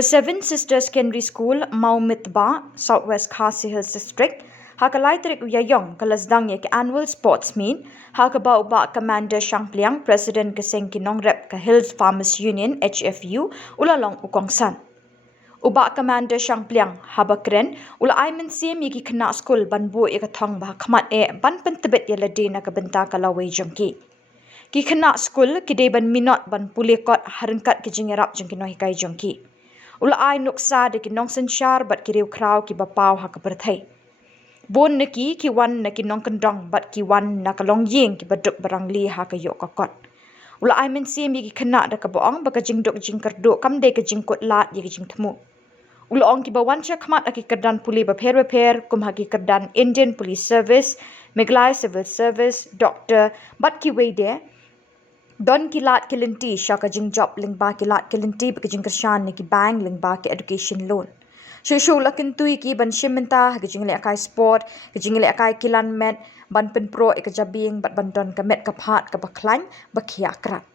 Ke Seven Sisters Secondary School, Maumit-Ba, Southwest Khasi Hills District, hakalai terik uyayong kelasdang ke annual sports meet, hakabau ba Commander Shangpliang, President ke Sengkinong Rep ke Hills Farmers Union, HFU, ulalong ukongsan. Uba Commander Shangpliang habakren ula ai mensim yaki kena school ban bu ya kathong bah khamat ban pentebet ya ladina ka benta kalawai jongki. Ki kena school kide ban minot ban pulikot harengkat ke jingerap jongki no hikai jongki. Ula ai nuksa de ki nong sensyar bat ki riu krau ki bapau ha ka berthai. Bon neki ki wan neki nong kendong bat ki wan na kalong ying ki baduk barang li ha ka yok kokot. Ula ai mensim yaki kena da ka boong baka jingduk jingkerduk kam de ka jingkut lat yaki jing temu. Ula ong ki bawancha khamat aki kerdan puli baper kum haki kerdan Indian Police Service, Meghalaya Civil Service, Doctor, bat ki wede, don ki lat kilinti syaka jing job ling ba ki lat kilinti baka jing kershan ni ki bank ling ba ki education loan. Shushu la kentui ki ban shimenta haki jing le akai sport, ki jing le akai kilan met, ban pen pro ika jabing bat ban don ka met ka phat ka baklan baki akrat.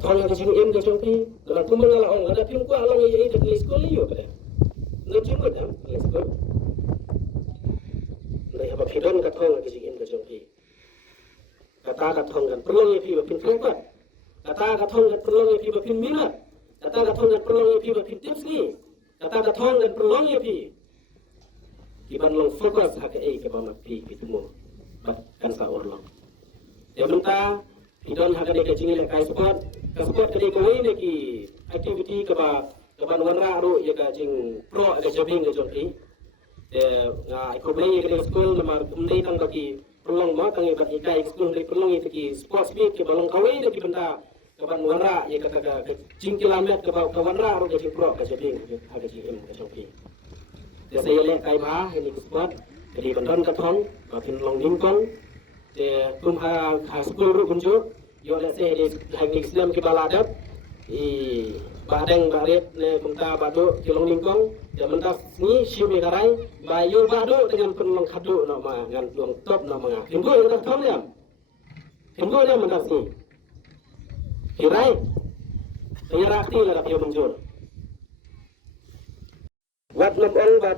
Thong ke sing im ke sing pi kalau kumbang ala ong ada film ku ala ong ye de school yo pada no jumut am school dai haba phidon ka thong ke sing im ke sing pi kata ka thong kan perlu ye pi ba pin thong ka kata ka thong kan perlu ye pi ba pin minat kata ka thong kan perlu ye pi ba pin tips ni kata ka thong kan perlu ye pi iban long fokus ha ke ke ba ma pi tumo ba kan sa orlong ya minta idon ha ke jingi le kai support ka support ke ko ini ki activity ke ba wanra ro ye ka jing pro ke jobing ke jonti nga ko blai ke school ma umdei tang ki prolong ma tang ba kai school le prolong ye ki sports week ke balong kawai ne ki benda ke ban wanra ye ka jing kilometer ke ba wanra ro ke pro ke jobing ha ke jing ke jonti ya saya le kai ba ini support ke bandon ka thong ba pin long ning kong kum ha school ru kunjo yo le se de hang Islam ki baladat badeng baret ne kumta bado kilong ningkong ya mentas ni siu me garai ba yo bado dengan penlong khadu no ma ngan long top no ma hinggo yo tak thom yam hinggo yo mentas ni kirai tayarati la yo menjur wat lop ong ba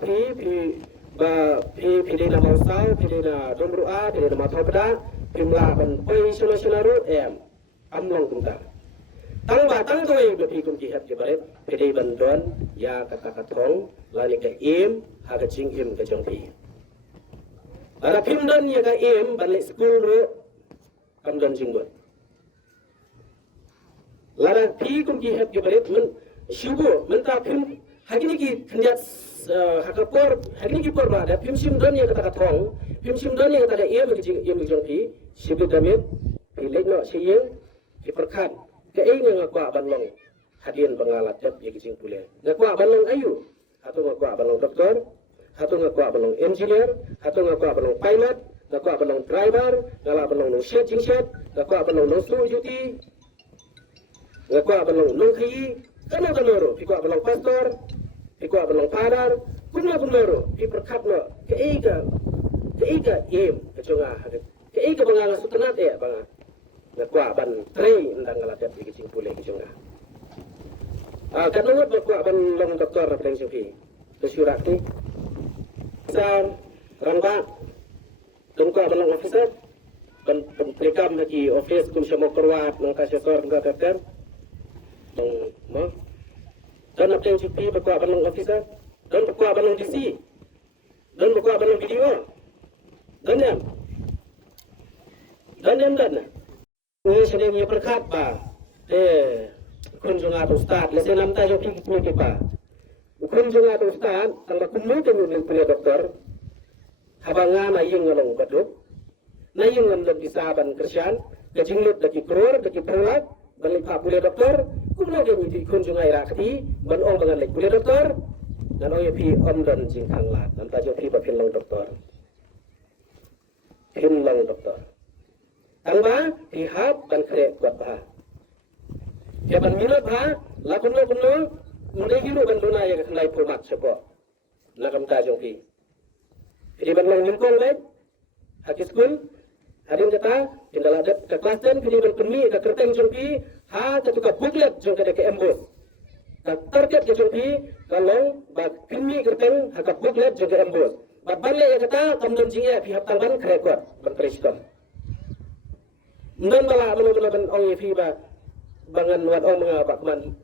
phi de na mausau phi de na domrua phi de na mathopda pimla ban pei sula ru em amlong kumta tang ba tang toi be pi kum ki hat ke bare phi ban don ya ka thong la ni ka im ha ka jing im ka jong pi ara pim don ya ka im ban le school ru kam don jing bot la ra pi kum ki hat ke bare men shugo men ta pim hagini ki khndiat hakapor hagini ki por ba da pim sim don ya ka thong pim sim don ya ka im ka jing im jong pi sibu damit pilih no siyeng diperkat ke ingin ngakwa banlong hadian pengalat jab ya kising pule ngakwa banlong ayu atau ngakwa banlong doktor atau ngakwa banlong engineer atau ngakwa banlong pilot ngakwa banlong driver ngala banlong no shed jing shed ngakwa banlong no su juti ngakwa banlong no khi kana kanoro pikwa banlong pastor pikwa banlong padar kunna kunoro diperkat no ke iga em kecunga hadet ke ika banga sutanat banga Ngakwa ban tri ndang ngalatet di kicing pule kicunga. Kan nungut ngakwa ban long doktor peng singpi. Kesyurati. Sa rangba ngakwa ban long officer ban prekam lagi office kum syamo korwat nang kasesor ngakater. Dong mo. Dan peng singpi ngakwa ban long officer dan ngakwa ban long DC. Dan ngakwa ban long video. Dan ini sedang ia berkat ba, kunjungan ustad, lesen nam tayo kiki pa. Kunjungan ustad, tangga kunu kenu ng pula doktor, habang na yung ngalong baduk, na yung ngalong disaban Krisyan, kajinglot daki kror, daki pulat, balik pa pula doktor, kunu kenu di kunjungan irakti, banong bangan pula doktor, nanong yapi omdan jingkang lat, nam tayo pi bapin long doktor. Pinlang doktor. Tangba pihap dan krek kuat bah. Jaban minat bah, lakon mulai hidup ban dona ya kendai format sepo. Nakam tajong pi. Jadi ban lang lingkong lek, haki school, hadim kata, kendala adat ke kelas dan jadi ban pemi ke kerteng jong pi, ha ketuka booklet jong ke embos. Ka target jong pi, kalong ba pemi kerteng ha ka booklet jong ke embos. Ba balik ya kata kamdon jinga pihap tangban krek kuat ban preskom. Ndan bala mana ban ong yefi ba bangan wat ong mga bakman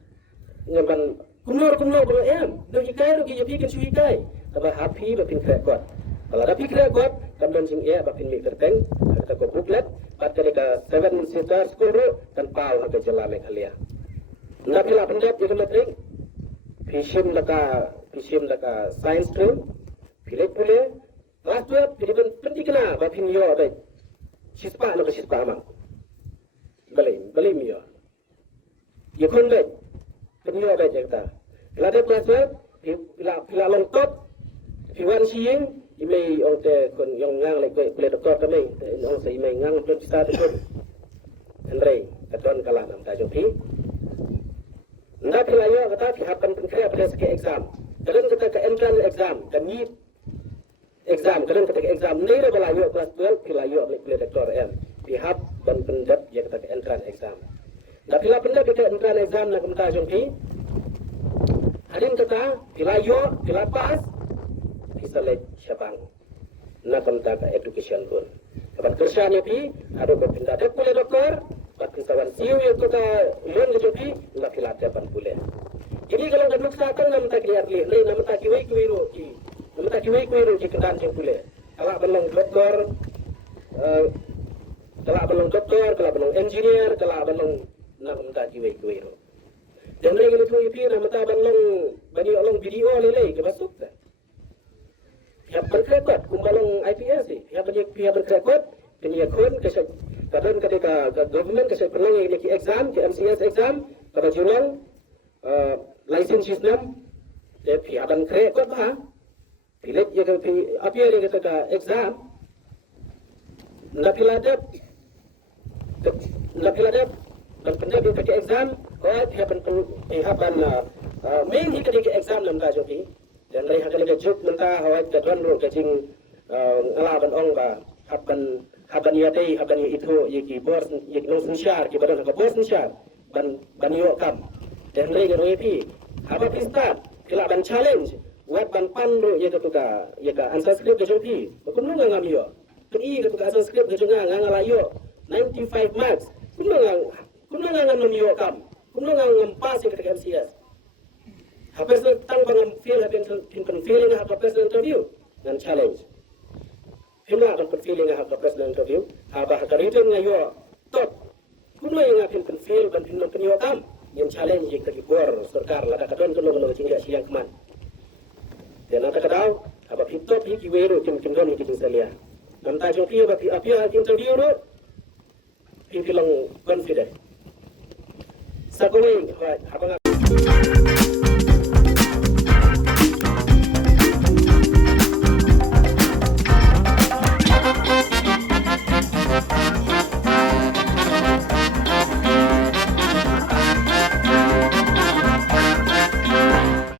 ngaban kumlor ba do jikai do yefi kan sui kai aba happy ba pin krek kot kalau ada krek kot kamdan sing ba pin mi kerteng kata ko booklet pat ka 7 sister school ro kan pau ha jela me khalia na pila pendap je matrik pisim laka science stream pilek pule kelas 12 pilih pendidikan ba pin yo ba sispa no sispa amang balik mio. Ya kon bet, penyo bet jata. Bila ada kelas bila long top, piwan siing, imei ong te kon yong ngang lek kulit doktor kami, ong se imei ngang belum bisa tekun. Andre, katon kalah nam ta jopi. Nda pila yo kata pihapan pengkria pada seke exam. Kadang kata ke entrance exam, dan NEET exam, kadang kata ke exam. Nira bala yo kelas 12 pila yo lek kulit doktor em. Pihak dan pendap yang kita entrance exam. Dah bila pendap kita entrance exam nak minta jongki. Hadim kata bila yo, bila pas, bisa lek syabang. Nak minta ke education pun. Kapan kerja ni pi, ada berpindah dek pule doktor, bat kisawan siu yang kita loan ke jopi, nak bila depan pule. Jadi kalau kita nuksakan nak minta clear le, nak minta kiwai kuiru ki kendan jeng pule. Kalau belum doktor, kalau belum doktor, kalau belum engineer, kalau belum nak minta kiwai kuiru. Dan lagi itu ipi nak minta belum bagi orang video lele ke masuk tak. Pihak berkrekat, kumbalong IPS ni. Pihak berkrekat, kini akun kesek. Kadang ketika government kesek pelang yang lagi exam, ke MCS exam, pada jurnal license system, dia pihak berkrekat bah. Pilih je ke apa yang kita exam, nak pilih dan pendap dia pakai exam, pihak main hingga dia exam dalam kajian dan lagi hal yang juk mentah awak jadwan ro kacing ngalaban ong ba haban ya itu yaki bos yaki nong sensyar ki badan ka bos sensyar ban yo kam dan lagi ro pi apa pista kila ban challenge wat ban pan ro ya ka answer script ke jopi ko nong ngam yo ki ka answer script ke jonga ngala yo 95 marks kuno ngam yo kam kuno ngam pass ke MCS habis tang bang feel habis feeling have personal interview dan challenge himla kan feeling have personal interview aba written ngayo top kuno yang akan feel ban pin yo kam yang challenge yang terkibur serkar la kadon kuno cingga siang keman dan ata kadau aba top hiki wero tim don hiki salia dan ta jong pio ba apia interview ro pilang confident Sakuwi, habang